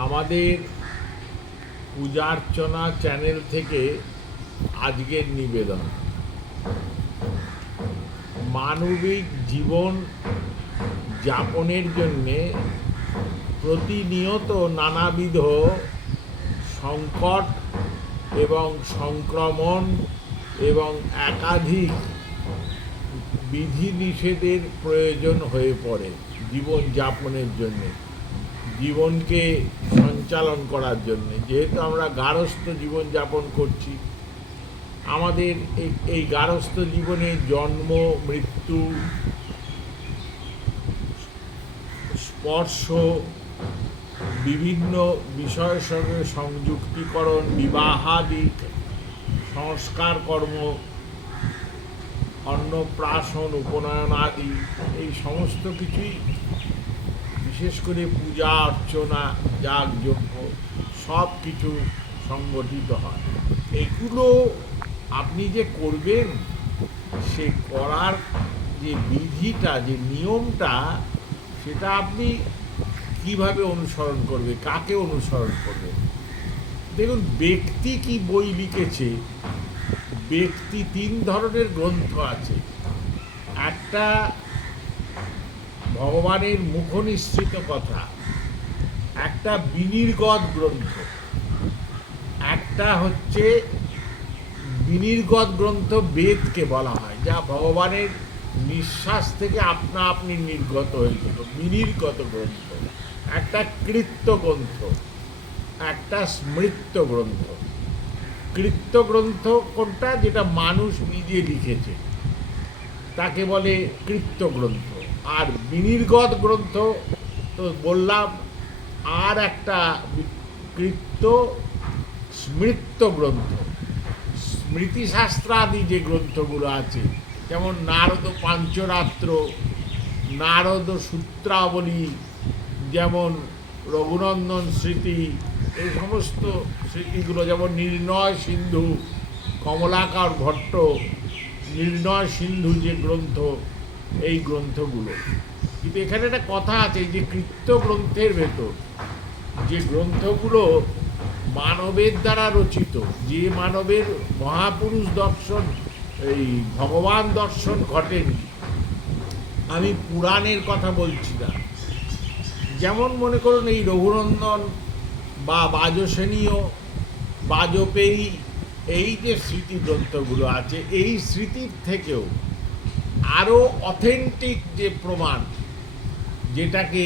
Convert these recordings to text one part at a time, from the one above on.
আমাদের পূজার্চনা চ্যানেল থেকে আজকের নিবেদন। মানবিক জীবন যাপনের জন্যে প্রতিনিয়ত নানাবিধ সংকট এবং সংক্রমণ এবং একাধিক বিধিনিষেধের প্রয়োজন হয়ে পড়ে জীবন যাপনের জন্যে, জীবনকে সঞ্চালন করার জন্যে। যেহেতু আমরা গার্হস্থ্য জীবনযাপন করছি, আমাদের এই গার্হস্থ্য জীবনে জন্ম, মৃত্যু, স্পর্শ, বিভিন্ন বিষয়ের সঙ্গে সংযুক্তিকরণ, বিবাহাদি সংস্কার কর্ম, অন্নপ্রাশন, উপনয়ন আদি, এই সমস্ত কিছুই, বিশেষ করে পূজা অর্চনা, যাগযজ্ঞ, সব কিছু সংগঠিত হয়। এগুলো আপনি যে করবেন, সে করার যে বিধিটা, যে নিয়মটা, সেটা আপনি কিভাবে অনুসরণ করবে, কাকে অনুসরণ করবে। দেখুন, ব্যক্তি কি বই লিখেছে, ব্যক্তি তিন ধরনের গ্রন্থ আছে। একটা ভগবানের মুখনিসৃত কথা, একটা বিনির্গত গ্রন্থ, একটা হচ্ছে বিনির্গত গ্রন্থ বেদকে বলা হয়, যা ভগবানের নিঃশ্বাস থেকে আপনা আপনি নির্গত হয়েছিল, বিনির্গত গ্রন্থ। একটা কৃত্য গ্রন্থ, একটা স্মৃত্য গ্রন্থ। কৃত্য গ্রন্থ কোনটা? যেটা মানুষ নিজে লিখেছে, তাকে বলে কৃত্য গ্রন্থ। আর বিনির্গত গ্রন্থ তো বললাম, আর একটা কৃত্য স্মৃত্য গ্রন্থ। স্মৃতিশাস্ত্রাদি যে গ্রন্থগুলো আছে, যেমন নারদ পাঞ্চরাত্র, নারদ সূত্রাবলী, যেমন রঘুনন্দন স্মৃতি, এই সমস্ত স্মৃতিগুলো, যেমন নির্ণয় সিন্ধু, কমলাকার ভট্ট নির্ণয় সিন্ধু যে গ্রন্থ, এই গ্রন্থগুলো। কিন্তু এখানে একটা কথা আছে, যে কৃত্য গ্রন্থের ভেতর যে গ্রন্থগুলো মানবের দ্বারা রচিত, যে মানবের মহাপুরুষ দর্শন, এই ভগবান দর্শন ঘটেনি, আমি পুরাণের কথা বলছি না। যেমন মনে করুন, এই রঘুনন্দন বা বাজসেনীয়, বাজপেয়ী, এই যে স্মৃতি গ্রন্থগুলো আছে, এই স্মৃতির থেকেও আরও অথেন্টিক যে প্রমাণ, যেটাকে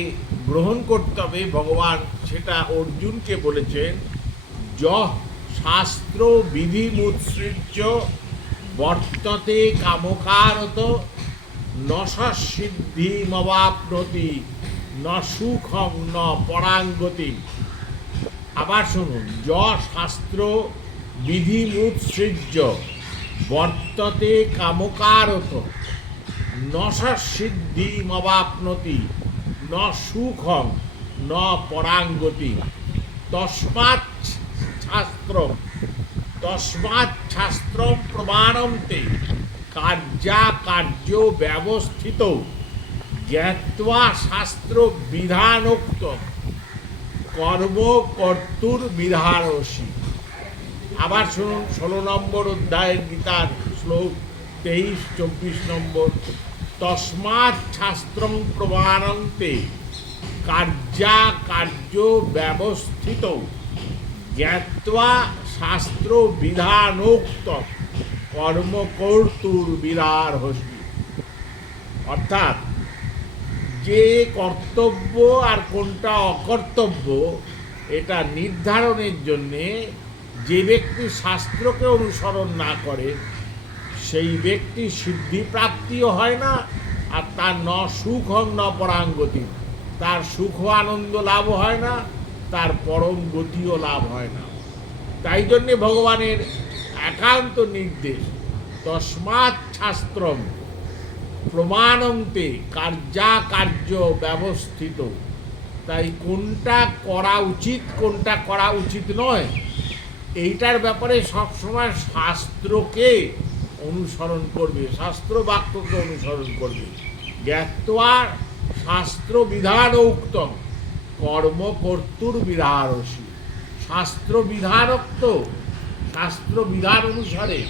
গ্রহণ করতে হবে ভগবান, সেটা অর্জুনকে বলেছেন, যহ শাস্ত্র বিধিমুৎসৃজ্য বর্ততে কামকারত ন সিদ্ধিমবাপ্নতি ন সুখং ন পরাঙ্গতি। আবার শুনুন, য শাস্ত্র বিধিমুৎসৃজ্য বর্ততে কামকারত ন সিদ্ধিমবাপ্নতি ন সুখং ন পরাঙ্গতি। তস্মাৎ শাস্ত্রম প্রমাণন্তে কার্য ব্যবস্থিত জ্ঞাত্বা শাস্ত্র বিধানোক্ত কর্ম কর্তুর বিধারসি। আবার শুনুন, 16 নম্বর অধ্যায়ের গীতার শ্লোক 23-24 নম্বর। তস্মাৎ শাস্ত্রং প্রমাণন্তে কার্য ব্যবস্থিত জ্ঞাত্বা শাস্ত্র বিধানোক্ত কর্মকর্তুর বিধারসি। অর্থাৎ, যে কর্তব্য আর কোনটা অকর্তব্য, এটা নির্ধারণের জন্যে যে ব্যক্তি শাস্ত্রকে অনুসরণ না করে, সেই ব্যক্তি সিদ্ধিপ্রাপ্তিও হয় না, আর তার ন সুখং ন পরাঙ্গতি, তার সুখ আনন্দ লাভ হয় না, তার পরম গতিও লাভ হয় না। তাই জন্যে ভগবানের একান্ত নির্দেশ, তস্মাৎ শাস্ত্রম প্রমাণন্তে কার্য ব্যবস্থিত। তাই কোনটা করা উচিত, কোনটা করা উচিত নয়, এইটার ব্যাপারে সবসময় শাস্ত্রকে অনুসরণ করবে, শাস্ত্র বাক্যকে অনুসরণ করবে। জ্ঞাত্বা শাস্ত্র বিধান উক্তম, কর্মকর্তুর বিধারসি। শাস্ত্র বিধানোক্ত, শাস্ত্র বিধান অনুসারে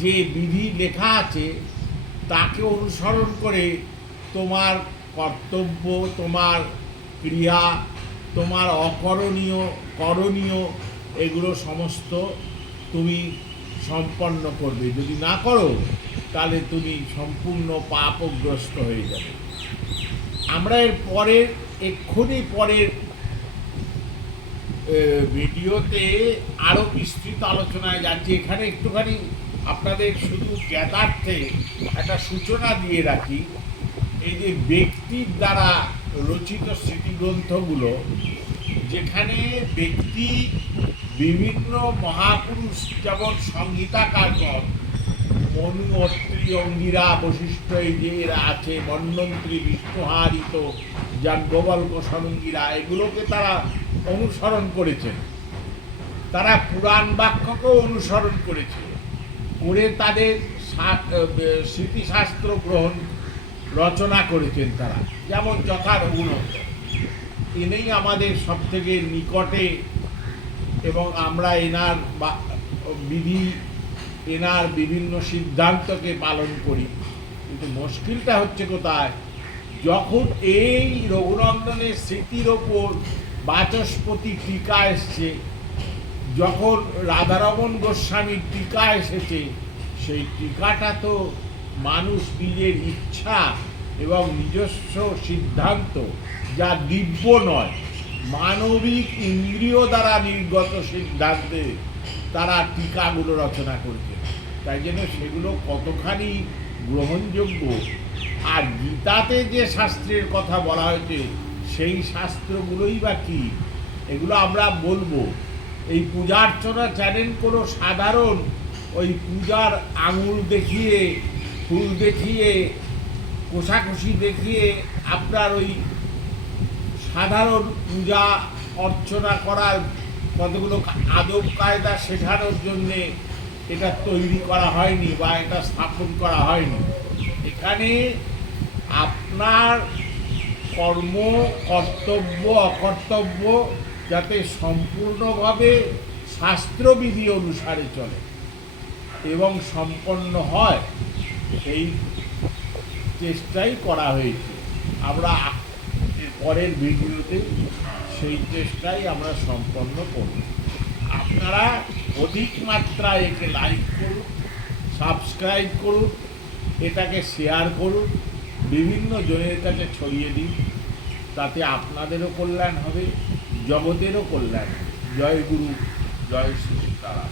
যে বিধি লেখা আছে তাকে অনুসরণ করে তোমার কর্তব্য, তোমার ক্রিয়া, তোমার অকরণীয়, করণীয়, এগুলো সমস্ত তুমি সম্পন্ন করবে। যদি না করো তাহলে তুমি সম্পূর্ণ পাপগ্রস্ত হয়ে যাবে। আমরা এর পরের, এক্ষুনি পরের ভিডিওতে আরও বিস্তৃত আলোচনায় যাচ্ছি। এখানে একটুখানি আপনাদের শুধু জ্ঞাতার্থে একটা সূচনা দিয়ে রাখি। এই যে ব্যক্তির দ্বারা রচিত স্মৃতিগ্রন্থগুলো, যেখানে ব্যক্তি বিভিন্ন মহাপুরুষ যেমন সংহিতাকারগণ, মনু, অত্রি, অঙ্গিরা, বশিষ্ঠ, এই যে এরা আছে, মন্বন্ত্রী, বিষ্ণুহারিত, যাজ্ঞবল্ক্য, সনঙ্গিরা, এগুলোকে তারা অনুসরণ করেছেন। তারা পুরাণ বাক্যকেও অনুসরণ করেছে, করে তাদের স্মৃতিশাস্ত্র গ্রহণ রচনা করেছেন তারা, যেমন যথা রঘুনন্দন। ইনি আমাদের সব থেকে নিকটে, এবং আমরা এনার বিধি, এনার বিভিন্ন সিদ্ধান্তকে পালন করি। কিন্তু মুশকিলটা হচ্ছে কোথায়, যখন এই রঘুনন্দনের স্মৃতির ওপর বাচস্পতি টিকা এসছে, যখন রাধারমণ গোস্বামীর টিকা এসেছে, সেই টিকাটা তো মানুষ নিজের ইচ্ছা এবং নিজস্ব সিদ্ধান্ত, যা দিব্য নয়, মানবিক ইন্দ্রিয় দ্বারা নির্গত সিদ্ধান্তে তারা টিকাগুলো রচনা করেছে। তাই জন্য সেগুলো কতখানি গ্রহণযোগ্য, আর গীতাতে যে শাস্ত্রের কথা বলা হয়েছে সেই শাস্ত্রগুলোই বা কী, এগুলো আমরা বলবো। এই পূজার্চনা চ্যানেল কোনো সাধারণ ওই পূজার আঙুল দেখিয়ে, ফুল দেখিয়ে, কোষাকুষি দেখিয়ে আপনার ওই সাধারণ পূজা অর্চনা করার কতগুলো আদব কায়দা শেখানোর জন্যে এটা তৈরি করা হয়নি বা এটা স্থাপন করা হয়নি। এখানে আপনার কর্ম, কর্তব্য, অকর্তব্য যাতে সম্পূর্ণভাবে শাস্ত্রবিধি অনুসারে চলে এবং সম্পন্ন হয়, সেই চেষ্টাই করা হয়েছে। আমরা পরের ভিডিওতে সেই চেষ্টাই আমরা সম্পন্ন করব। আপনারা অধিক মাত্রায় একে লাইক করুন, সাবস্ক্রাইব করুন, এটাকে শেয়ার করুন, বিভিন্ন জনের কাছে ছড়িয়ে দিন। তাতে আপনাদেরও কল্যাণ হবে, জগতেরও কল্যাণ হবে। জয় গুরু, জয় শ্রী সীতারাম।